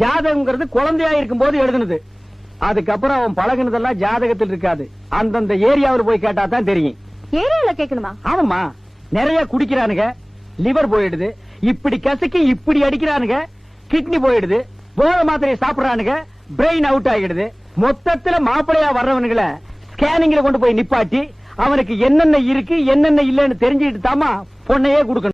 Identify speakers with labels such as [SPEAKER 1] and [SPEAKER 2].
[SPEAKER 1] ஜாதகம்ங்கிறது குழந்தையா இருக்கும் போது எழுதுனது. அதுக்கப்புறம் அவன் பழகினதெல்லாம் ஜாதகத்தில் இருக்காது. அந்தந்த ஏரியாவில் போய் கேட்டா தான் தெரியும்.
[SPEAKER 2] ஏரியால கேட்கணுமா?
[SPEAKER 1] ஆமாமா நிறைய குடிக்கிறானுங்க. லிவர் போயிடுது. இப்படி கசக்கி இப்படி அடிக்கிறானுங்க. கிட்னி போயிடுது. போத மாத்திரையை சாப்பிடுறானுங்க. பிரெயின் அவுட் ஆகிடுது. மொத்தத்துல மாப்பிளையா வர்றவனுங்களை ஸ்கேனிங்ல கொண்டு போய் நிப்பாட்டி அவனுக்கு என்னென்ன இருக்கு என்னென்ன இல்லைன்னு தெரிஞ்சுக்கிட்டு தாமா பொண்ணையே கொடுக்கணும்.